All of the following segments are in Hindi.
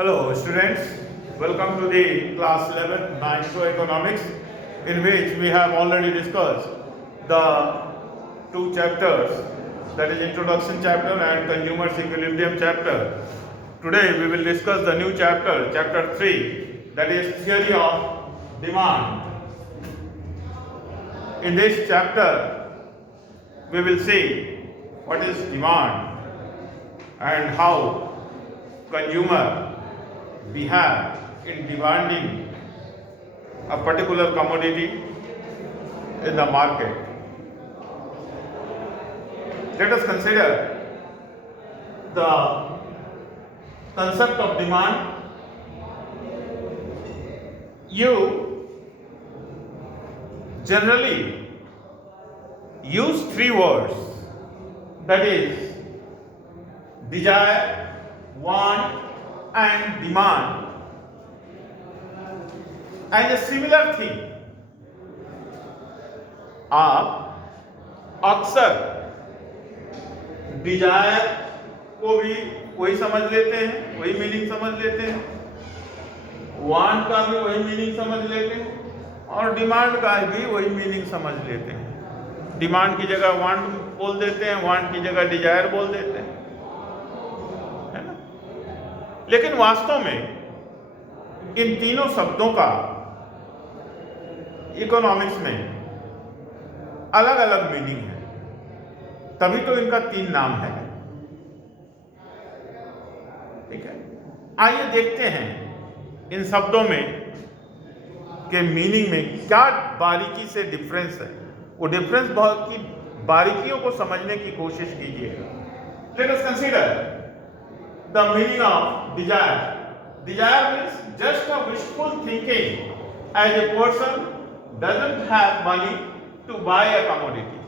Hello students, welcome to the class 11 Microeconomics, in which we have already discussed the two chapters, that is Introduction chapter and Consumer Equilibrium chapter. Today we will discuss the new chapter, chapter 3, that is Theory of Demand. In this chapter we will see what is demand and how consumer behave in demanding a particular commodity in the market. Let us consider the concept of demand. You generally use three words, that is desire, want and demand, and a similar thing आप अक्सर डिजायर को भी वही समझ लेते हैं, वही मीनिंग समझ लेते हैं, वांट का भी वही मीनिंग समझ लेते हैं और डिमांड का भी वही मीनिंग समझ लेते हैं। डिमांड की जगह वांट बोल देते हैं, वांट की जगह डिजायर बोल देते हैं, है ना। लेकिन वास्तव में इन तीनों शब्दों का इकोनॉमिक्स में अलग अलग मीनिंग है, तभी तो इनका तीन नाम है। ठीक है, आइए देखते हैं इन शब्दों में के मीनिंग में क्या बारीकी से डिफरेंस है। वो डिफरेंस बहुत की बारीकियों को समझने की कोशिश कीजिएगा। Let us consider the meaning of desire. Desire means just a wishful thinking as a person doesn't have money to buy a commodity.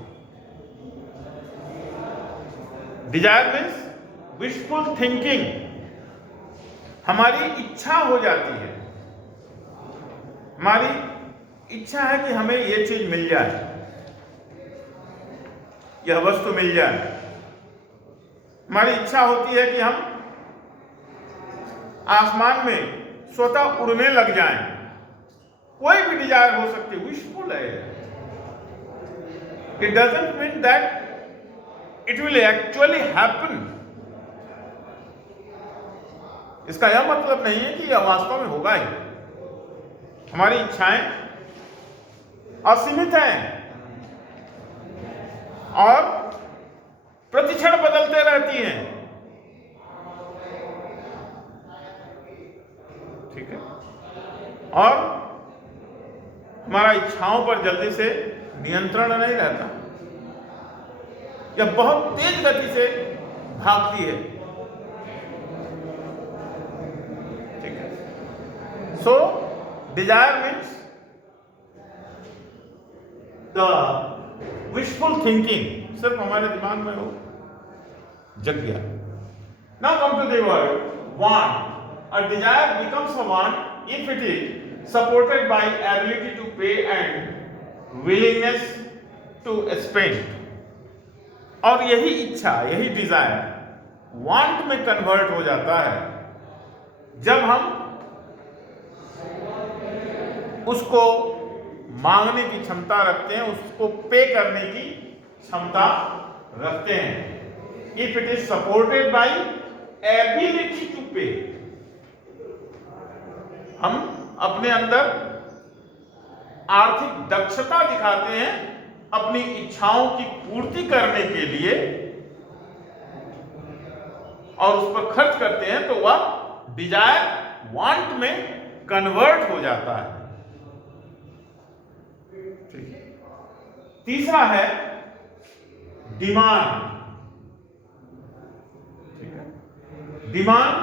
Desire means wishful thinking. हमारी इच्छा हो जाती है, हमारी इच्छा है कि हमें ये चीज मिल जाए, यह वस्तु मिल जाए। हमारी इच्छा होती है कि हम आसमान में स्वतः उड़ने लग जाएं। कोई भी डिजायर हो सकती है, विशफुल है। It doesn't mean that it will actually happen. इसका यह मतलब नहीं है कि यह वास्तव में होगा ही। हमारी इच्छाएं असीमित हैं और प्रतिक्षण बदलते रहती हैं। ठीक है, और हमारा इच्छाओं पर जल्दी से नियंत्रण नहीं रहता, यह बहुत तेज गति से भागती है। ठीक है, so desire means the wishful thinking, सिर्फ हमारे दिमाग में हो जग गया। Now come to the word want. A desire becomes a want if it is supported by ability to pay and willingness to spend. और यही इच्छा, यही डिजायर वांट में कन्वर्ट हो जाता है जब हम उसको मांगने की क्षमता रखते हैं, उसको पे करने की क्षमता रखते हैं। If it is supported by ability to pay, हम अपने अंदर आर्थिक दक्षता दिखाते हैं अपनी इच्छाओं की पूर्ति करने के लिए और उस पर खर्च करते हैं, तो वह डिजायर वांट में कन्वर्ट हो जाता है। ठीक है, तीसरा है डिमांड। ठीक है, demand,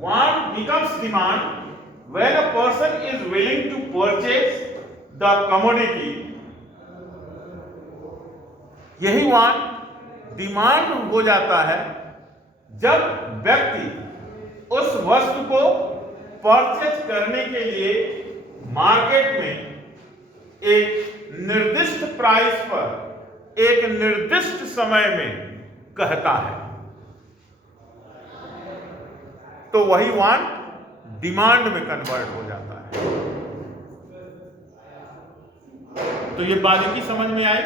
want becomes demand when a person is willing to purchase the commodity. यही वांट डिमांड हो जाता है जब व्यक्ति उस वस्तु को परचेज करने के लिए मार्केट में एक निर्दिष्ट प्राइस पर एक निर्दिष्ट समय में कहता है, तो वही वांट डिमांड में कन्वर्ट हो जाता है। तो ये बारीकी समझ में आई।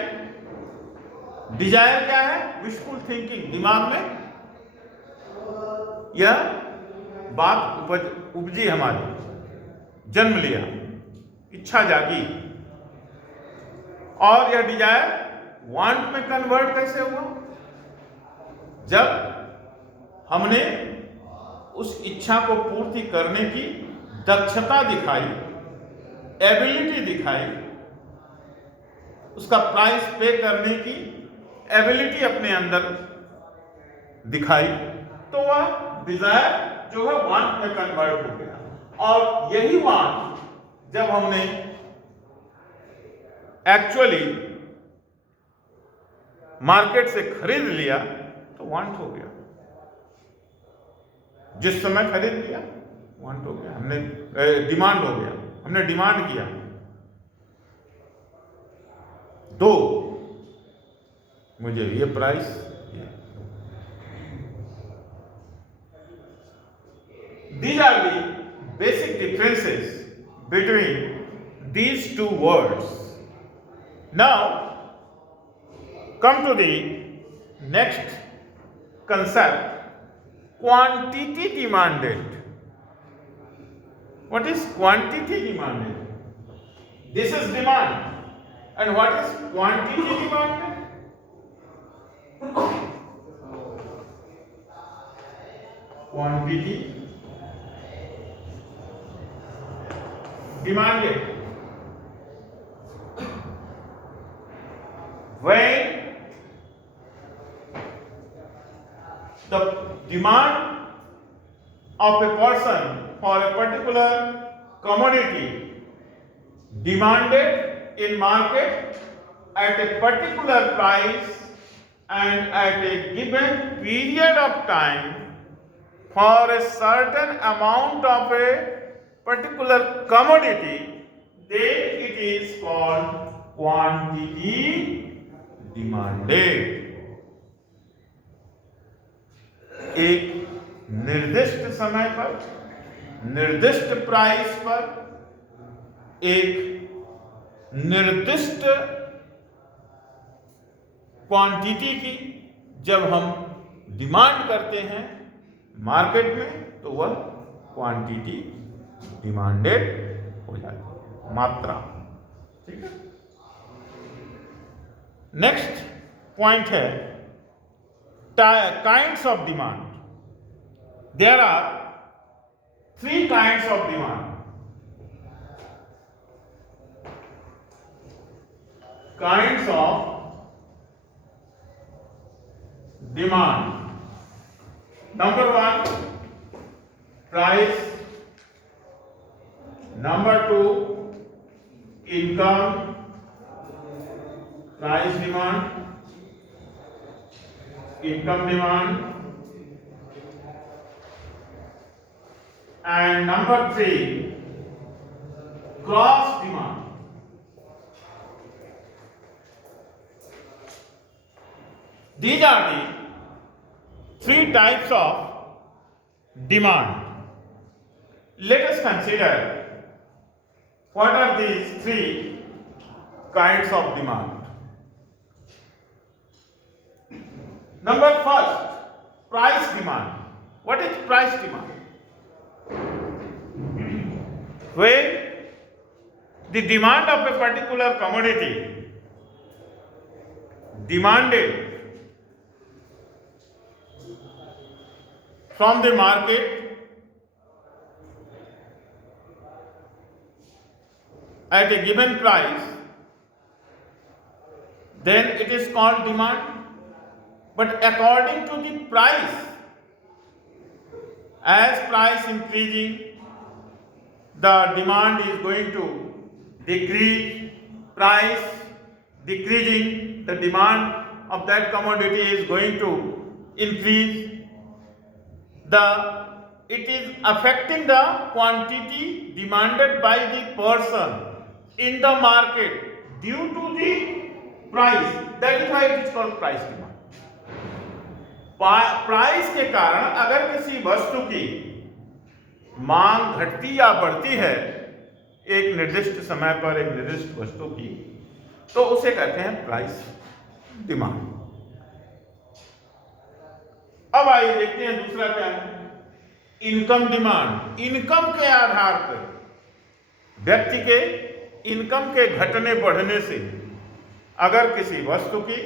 डिजायर क्या है? विशफुल थिंकिंग, दिमाग में यह बात उपजी, हमारी जन्म लिया, इच्छा जागी, और यह डिजायर वांट में कन्वर्ट कैसे हुआ? जब हमने उस इच्छा को पूर्ति करने की दक्षता दिखाई, एबिलिटी दिखाई, उसका प्राइस पे करने की एबिलिटी अपने अंदर दिखाई, तो वह डिजायर जो है वांट में कन्वर्ट हो गया। और यही वांट जब हमने एक्चुअली मार्केट से खरीद लिया तो वांट हो गया। जिस समय खरीद लिया वांट हो गया, हमने डिमांड हो गया, हमने डिमांड किया, दो मुझे ये price. These are the basic differences between these two words. Now, come to the next concept, quantity demanded. What is quantity demanded? This is demand. And what is quantity demanded? Quantity demanded. When the demand of a person for a particular commodity demanded in market at a particular price and at a given period of time for a certain amount of a particular commodity, then it is called quantity demanded. एक निर्दिष्ट समय पर, निर्दिष्ट प्राइस पर, एक निर्दिष्ट क्वांटिटी की जब हम डिमांड करते हैं मार्केट में, तो वह क्वांटिटी डिमांडेड हो जाती है, मात्रा। ठीक है। नेक्स्ट पॉइंट है kinds of demand. There are 3 kinds of demand. Kinds of demand. Number 1 price, number 2 income, price demand, income demand, and number 3 gross demand. These are the 3 types of demand. Let us consider what are these 3 kinds of demand. Number 1, price demand. What is price demand? When the demand of a particular commodity demanded from the market at a given price, then it is called demand. But according to the price, as price increasing, the demand is going to decrease. Price decreasing, the demand of that commodity is going to increase. It is affecting the quantity demanded by the person in the market due to the price. That is why it is called price demand. Price के कारण अगर किसी वस्तु की मांग घटती या बढ़ती है एक निर्दिष्ट समय पर एक निर्दिष्ट वस्तु की, तो उसे कहते हैं प्राइस डिमांड। अब आइए देखते हैं दूसरा क्या है, इनकम डिमांड। इनकम के आधार पर, व्यक्ति के इनकम के घटने बढ़ने से अगर किसी वस्तु की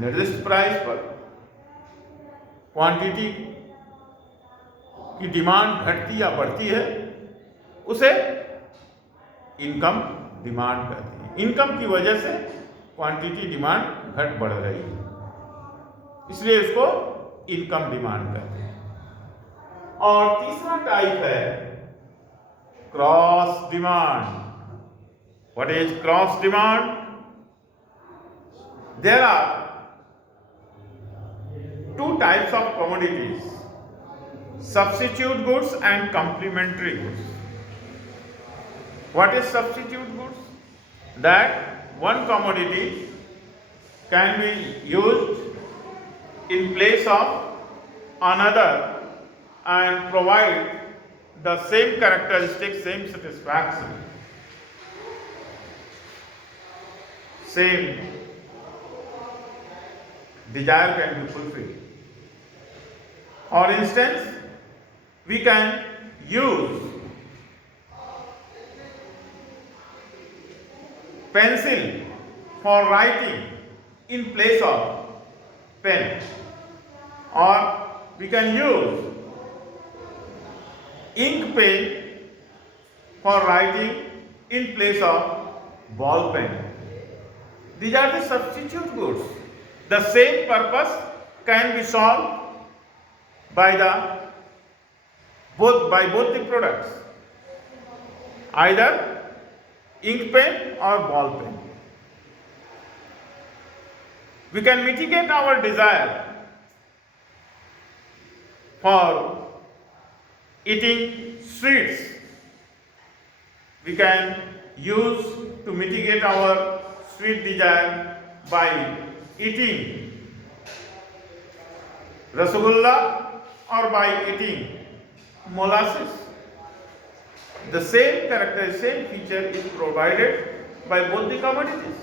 निर्दिष्ट प्राइस पर क्वांटिटी की डिमांड घटती या बढ़ती है, उसे इनकम डिमांड कहते हैं। इनकम की वजह से क्वांटिटी डिमांड घट बढ़ रही है, इसलिए इसको इनकम डिमांड कहते हैं। और तीसरा टाइप है cross demand. What is cross demand? There are two types of commodities, substitute goods and complementary goods. What is substitute goods? That one commodity can be used in place of another and provide the same characteristics, same satisfaction, same desire can be fulfilled. For instance, we can use pencil for writing in place of pen, or we can use ink pen for writing in place of ball pen. These are the substitute goods. The same purpose can be solved by both the products, either ink pen or ball pen. We can mitigate our desire for eating sweets. We can use to mitigate our sweet desire by eating rasgulla or by eating molasses. The same character, same feature is provided by both the commodities.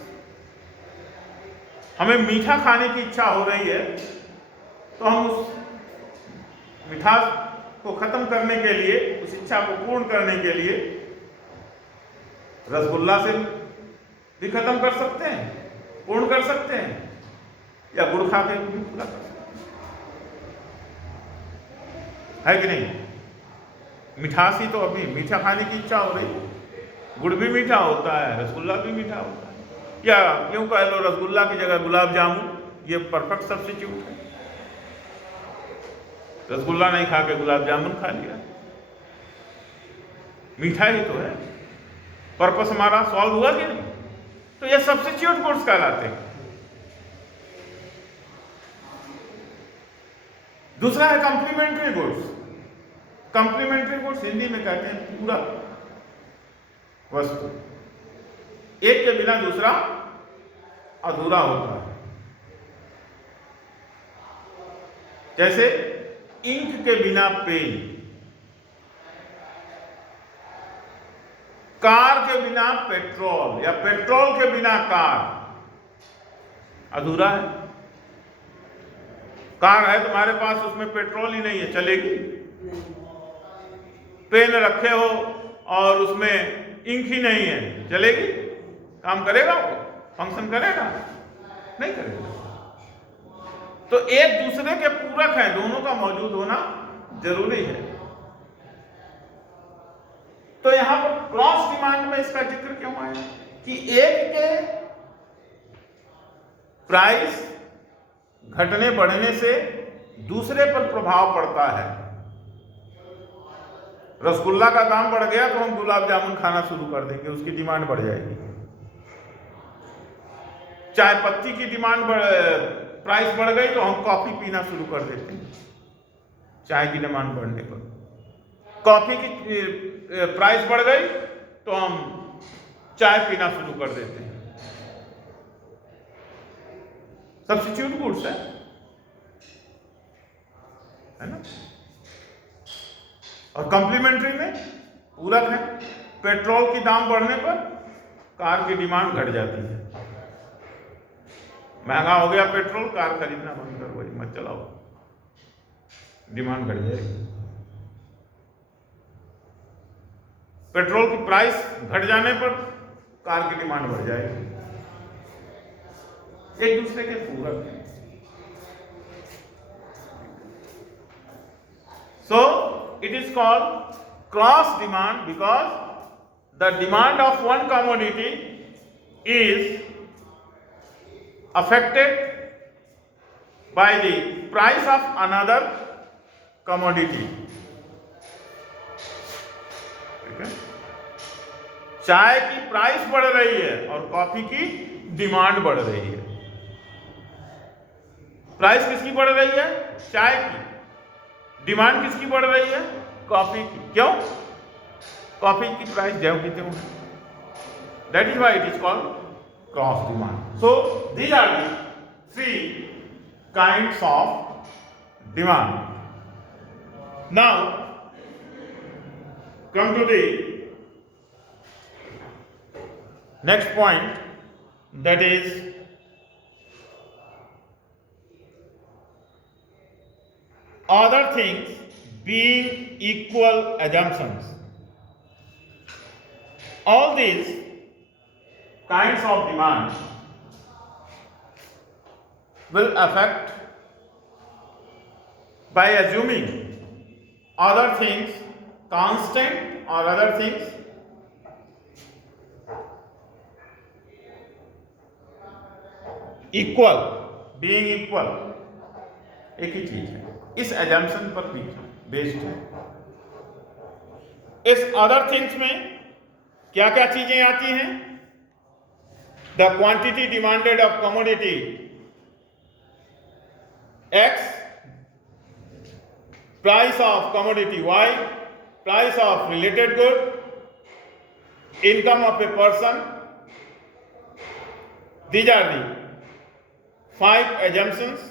हमें मीठा खाने की इच्छा हो रही है, तो हम उस मिठास को खत्म करने के लिए, उस इच्छा को पूर्ण करने के लिए रसगुल्ला से भी खत्म कर सकते हैं, पूर्ण कर सकते हैं, या गुड़ खा के भी पूरा कर सकते हैं, है कि नहीं? मिठास ही तो, अभी मीठा खाने की इच्छा हो रही है, गुड़ भी मीठा होता है, रसगुल्ला भी मीठा होता है, या यूं कह लो रसगुल्ला की जगह गुलाब जामुन, ये परफेक्ट सब्स्टिट्यूट है। रसगुल्ला नहीं खा के गुलाब जामुन खा लिया, मीठा ही तो है, पर्पस हमारा सॉल्व हुआ कि नहीं? तो ये सब्स्टिट्यूट गुड्स कहलाते हैं। दूसरा है complementary goods. Complementary goods Hindi में कहते हैं पूरक वस्तु, एक के बिना दूसरा अधूरा होता है। जैसे इंक के बिना पेन, कार के बिना पेट्रोल, या पेट्रोल के बिना कार, अधूरा है। कार है तुम्हारे पास, उसमें पेट्रोल ही नहीं है, चलेगी? पेन रखे हो और उसमें इंक ही नहीं है, चलेगी? काम करेगा वो? फंक्शन करेगा? नहीं करेगा। तो एक दूसरे के पूरक हैं, दोनों का मौजूद होना जरूरी है। तो यहां पर क्रॉस डिमांड में इसका जिक्र क्यों आया कि एक के प्राइस घटने बढ़ने से दूसरे पर प्रभाव पड़ता है। रसगुल्ला का दाम बढ़ गया तो हम गुलाब जामुन खाना शुरू कर देंगे, उसकी डिमांड बढ़ जाएगी। चाय पत्ती की डिमांड प्राइस बढ़ गई तो हम कॉफी पीना शुरू कर देते हैं, चाय की डिमांड बढ़ने पर। कॉफी की प्राइस बढ़ गई तो हम चाय पीना शुरू कर देते हैं। सब्स्टिट्यूट गुड्स है ना? और कॉम्प्लीमेंट्री में पूरक है। पेट्रोल की दाम बढ़ने पर कार की डिमांड घट जाती है। महंगा हो गया पेट्रोल, कार खरीदना बंद करो, भाई मत चलाओ, डिमांड घट जाएगी। पेट्रोल की प्राइस घट जाने पर कार की डिमांड बढ़ जाएगी। एक दूसरे के पूरक हैं। So it is called cross demand because the demand of one commodity is affected by the price of another commodity. ठीक है? चाय की प्राइस बढ़ रही है और कॉफी की डिमांड बढ़ रही है। प्राइस किसकी बढ़ रही है? चाय की। डिमांड किसकी बढ़ रही है? कॉफी की। क्यों? कॉफी की प्राइस ज्यों की त्यों है। That is why it is called cross demand. So these are the 3 kinds of demand. Now come to the next point, that is other things being equal assumptions. All these kinds of demand will affect by assuming other things constant or other things equal, being equal, एक ही चीज है, इस एजम्पशन पर भी बेस्ड है। इस अदर थिंग्स में क्या क्या चीजें आती हैं? The quantity demanded of commodity X, price of commodity Y, price of related good, income of a person. These are the 5 assumptions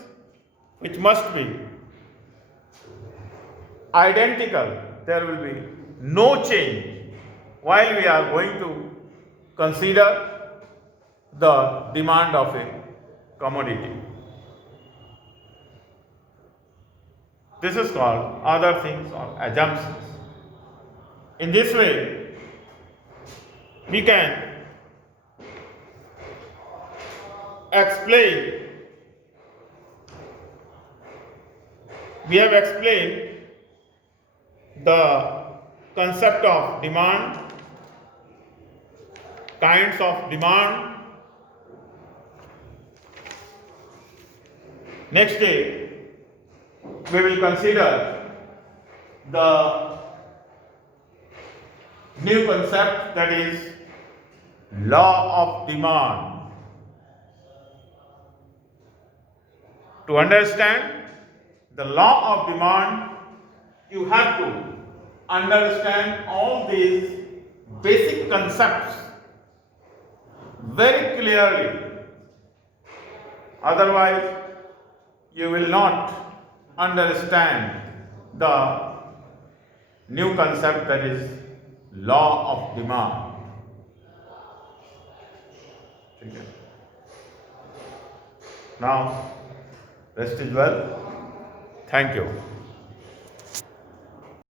which must be identical. There will be no change while we are going to consider the demand of a commodity. This is called other things or assumptions. In this way, we can explain, we have explained the concept of demand, kinds of demand. Next day, we will consider the new concept, that is law of demand. To understand the law of demand, you have to understand all these basic concepts very clearly. Otherwise, you will not understand the new concept, that is law of demand. Okay. Now, rest is well. Thank you.